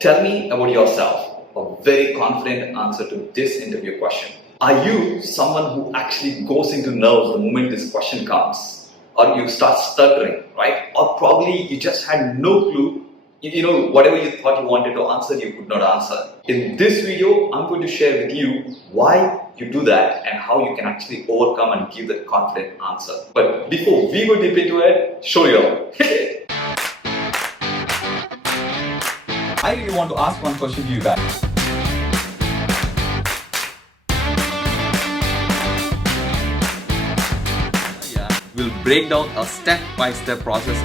Tell me about yourself. A very confident answer to this interview question. Are you someone who actually goes into nerves the moment this question comes? Or you start stuttering, right? Or probably you just had no clue. Whatever you thought you wanted to answer, you could not answer. In this video, I'm going to share with you why you do that and how you can actually overcome and give that confident answer. But before we go deep into it, show you all. Hit it! I really want to ask one question to you guys. We'll break down a step-by-step process.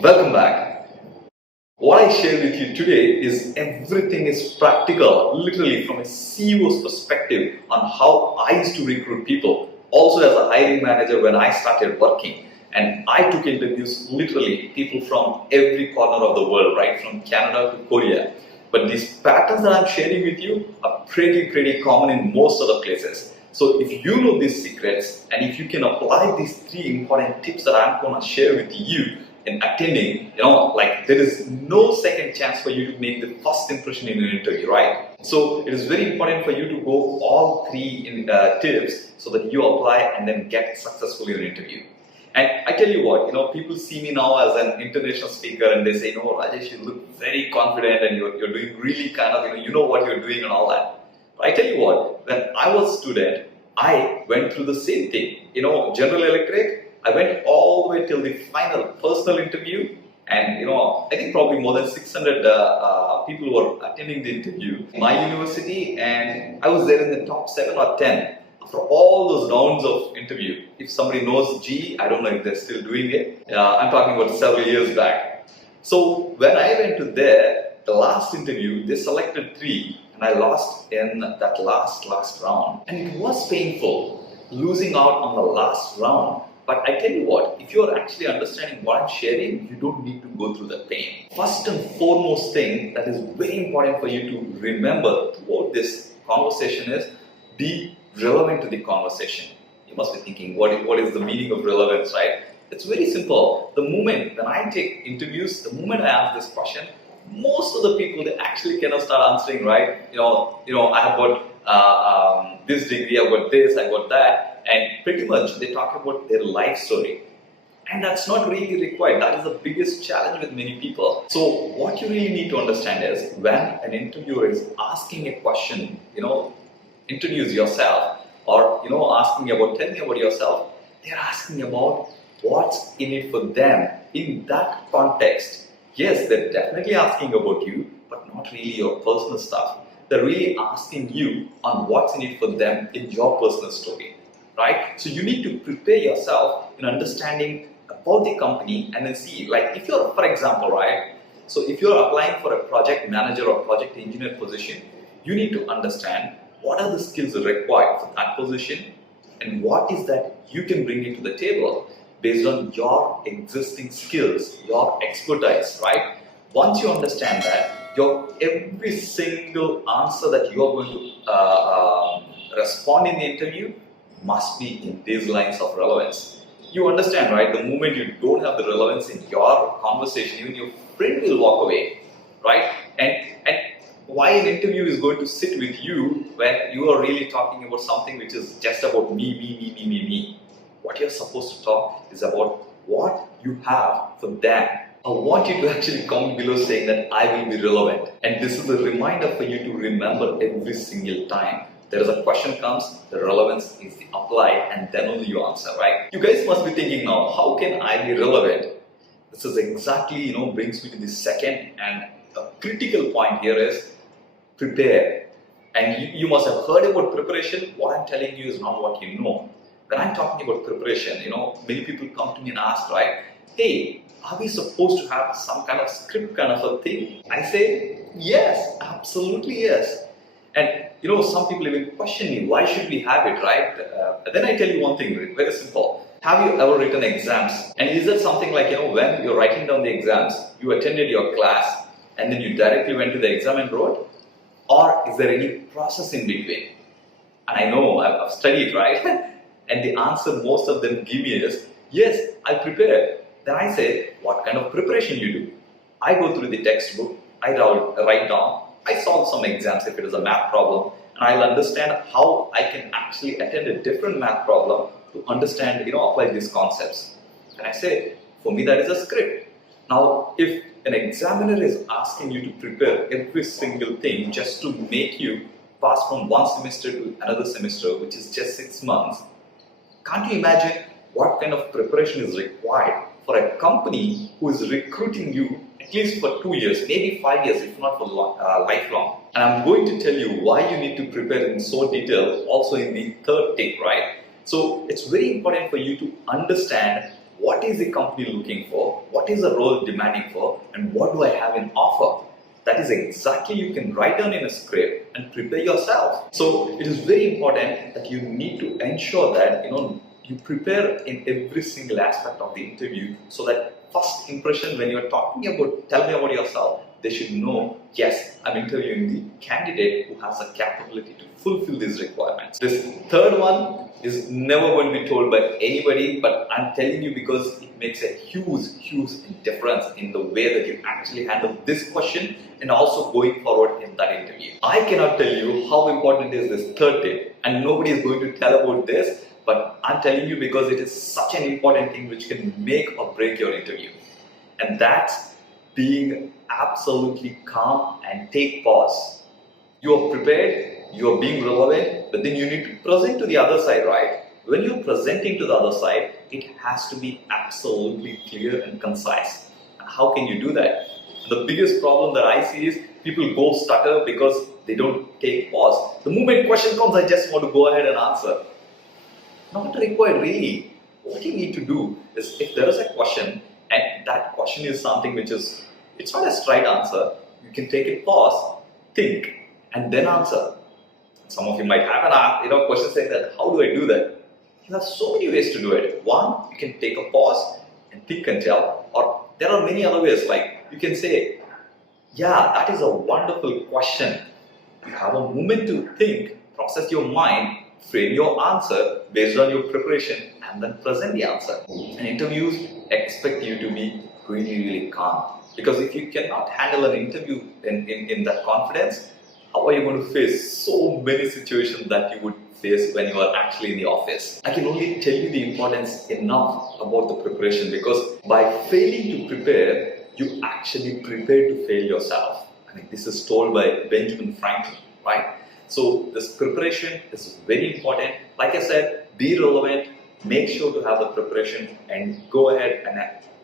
Welcome back. What I share with you today is everything is practical, literally from a CEO's perspective on how I used to recruit people. Also as a hiring manager when I started working, and I took interviews literally people from every corner of the world, right from Canada to Korea. But these patterns that I'm sharing with you are pretty common in most other places. So if you know these secrets and if you can apply these 3 important tips that I'm going to share with you in attending, there is no second chance for you to make the first impression in an interview, right? So it is very important for you to go all 3 tips so that you apply and then get successfully in an interview. And I tell you what, people see me now as an international speaker and they say, Rajesh, you look very confident and you're doing really kind of, you know what you're doing and all that. But I tell you what, when I was a student, I went through the same thing. General Electric, I went all the way till the final personal interview, and I think probably more than 600 people were attending the interview in my university, and I was there in the top 7 or 10. After all those rounds of interview, if somebody knows GE, I don't know if they're still doing it. I'm talking about several years back. So when I went to there, the last interview, they selected 3, and I lost in that last round. And it was painful, losing out on the last round. But I tell you what, if you're actually understanding what I'm sharing, you don't need to go through the pain. First and foremost thing that is very important for you to remember throughout this conversation is be relevant to the conversation. You must be thinking, what is the meaning of relevance, right? It's very simple. The moment when I take interviews, the moment I ask this question, most of the people, they actually cannot start answering, right? I have got this degree, I've got this, I've got that. And pretty much they talk about their life story. And that's not really required. That is the biggest challenge with many people. So what you really need to understand is when an interviewer is asking a question, introduce yourself, or asking about, tell me about yourself, they're asking about what's in it for them in that context. Yes, they're definitely asking about you, but not really your personal stuff. They're really asking you on what's in it for them in your personal story. Right? So you need to prepare yourself in understanding about the company and then see, like if you're, for example, right? So if you're applying for a project manager or project engineer position, you need to understand what are the skills required for that position and what is that you can bring into the table based on your existing skills, your expertise, right? Once you understand that, every single answer that you're going to respond in the interview must be in these lines of relevance. You understand, right? The moment you don't have the relevance in your conversation, even your friend will walk away, right? And why an interview is going to sit with you when you are really talking about something which is just about me. What you're supposed to talk is about what you have for them. I want you to actually comment below saying that I will be relevant. And this is a reminder for you to remember every single time. There is a question comes, the relevance is the apply, and then only you answer, right? You guys must be thinking now, how can I be relevant? This is exactly, brings me to the second and a critical point here is prepare. And you must have heard about preparation. What I'm telling you is not what you know. When I'm talking about preparation, many people come to me and ask, right? Hey, are we supposed to have some kind of script kind of a thing? I say, yes, absolutely yes. And some people even question me, why should we have it, right? Then I tell you one thing, very simple. Have you ever written exams? And is that something like, when you're writing down the exams, you attended your class and then you directly went to the exam and wrote? Or is there any process in between? And I know, I've studied, right? And the answer most of them give me is, Yes, I prepared. Then I say, what kind of preparation you do? I go through the textbook, I write down, I solve some exams if it is a math problem, and I'll understand how I can actually attend a different math problem to understand, apply these concepts. And I say, for me that is a script. Now, if an examiner is asking you to prepare every single thing just to make you pass from one semester to another semester, which is just 6 months, can't you imagine what kind of preparation is required for a company who is recruiting you at least for 2 years, maybe 5 years, if not for lifelong. And I'm going to tell you why you need to prepare in so detail also in the third tip, right? So it's very important for you to understand what is the company looking for, what is the role demanding for, and what do I have in offer. That is exactly you can write down in a script and prepare yourself. So it is very important that you need to ensure that you prepare in every single aspect of the interview, so that first impression when you're talking about, tell me about yourself, they should know, yes, I'm interviewing the candidate who has the capability to fulfill these requirements. This third one is never going to be told by anybody, but I'm telling you because it makes a huge difference in the way that you actually handle this question and also going forward in that interview. I cannot tell you how important is this third tip, and nobody is going to tell about this, but I'm telling you because it is such an important thing which can make or break your interview. And that's being absolutely calm and take pause. You are prepared, you are being relevant, but then you need to present to the other side, right? When you're presenting to the other side, it has to be absolutely clear and concise. And how can you do that? The biggest problem that I see is people go stutter because they don't take pause. The moment question comes, I just want to go ahead and answer. Not required really. What you need to do is, if there is a question and that question is something which is, it's not a straight answer, you can take a pause, think, and then answer. Some of you might have an question saying that, how do I do that? You have so many ways to do it. One, you can take a pause and think and tell. Or there are many other ways, like you can say, yeah, that is a wonderful question. You have a moment to think, process your mind, frame your answer based on your preparation, and then present the answer. And interviews expect you to be really calm. Because if you cannot handle an interview in that confidence, how are you going to face so many situations that you would face when you are actually in the office? I can only tell you the importance enough about the preparation, because by failing to prepare, you actually prepare to fail yourself. I mean, this is told by Benjamin Franklin, right? So this preparation is very important. Like I said, be relevant, make sure to have the preparation, and go ahead and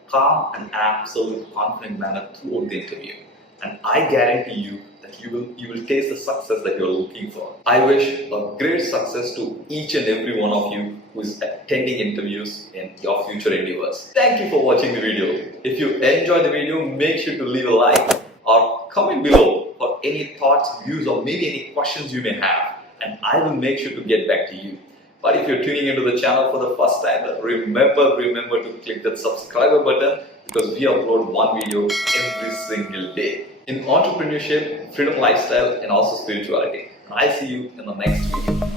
calm and absolute confident manner throughout the interview. And I guarantee you that you will taste the success that you're looking for. I wish a great success to each and every one of you who is attending interviews in your future endeavors. Thank you for watching the video. If you enjoyed the video, make sure to leave a like or comment below for any thoughts, views, or maybe any questions you may have, and I will make sure to get back to you. But if you're tuning into the channel for the first time, remember to click that subscribe button, because we upload one video every single day in entrepreneurship, freedom lifestyle, and also spirituality. And I'll see you in the next video.